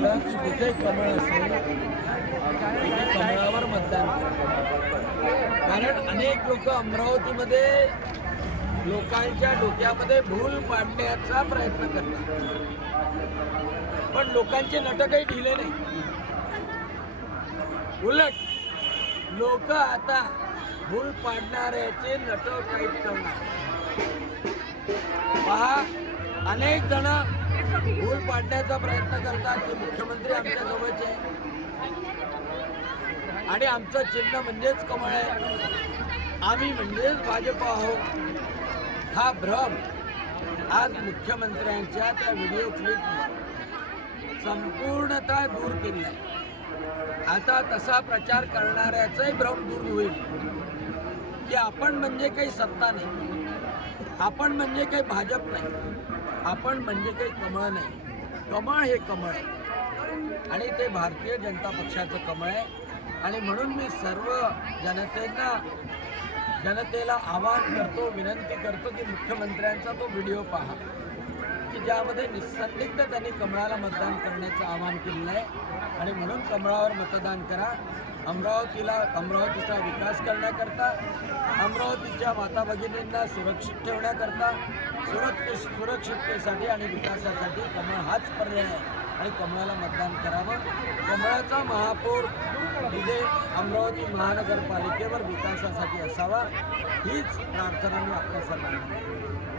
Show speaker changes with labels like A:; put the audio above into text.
A: झालं की कमळ असेल कमळावर मतदान कारण अनेक लोक अमरावतीमध्ये लोकांच्या डोक्यामध्ये भूल पाडण्याचा प्रयत्न करतात पण लोकांचे नटकही ढिले नाही उलट लोक आता भूल पाडणाऱ्याचे नटक काही करणार पहा अनेक जण भूल पाडण्याचा प्रयत्न करतात ते मुख्यमंत्री आमच्या जवळचे आणि आमचं चिन्ह म्हणजेच कमळ आहे आम्ही म्हणजेच भाजप आहोत हा भ्रम आज मुख्यमंत्र्यांच्या त्या व्हिडिओ क्लिप संपूर्णतः दूर केली आता तसा प्रचार करणाऱ्याचाही भ्रम दूर होईल की आपण म्हणजे काही सत्ता नाही आपण म्हणजे काही भाजप नाही आपण म्हणजे काही कमळ नाही कमळ हे कमळ आणि ते भारतीय जनता पक्षाचं कमळ आहे आणि म्हणून मी सर्व जनतेना जनतेला आवाहन करतो विनंती करतो की मुख्यमंत्र्यांचा तो व्हिडिओ पहा की ज्यामध्ये निसंदिग्ध त्यांनी कमळाला मतदान करण्याचं आवाहन केलेलं आहे आणि म्हणून कमळावर मतदान करा अमरावतीला अमरावतीचा विकास करण्याकरता अमरावतीच्या माता भगिनींना सुरक्षित ठेवण्याकरता सुरक्षित सुरक्षिततेसाठी आणि विकासासाठी कमळ हाच पर्याय आहे आणि कमळाला मतदान करावं कमळाचा महापौर म्हणजे अमरावती महानगरपालिकेवर विकासासाठी असावा हीच प्रार्थना मी आपल्या सर्वांना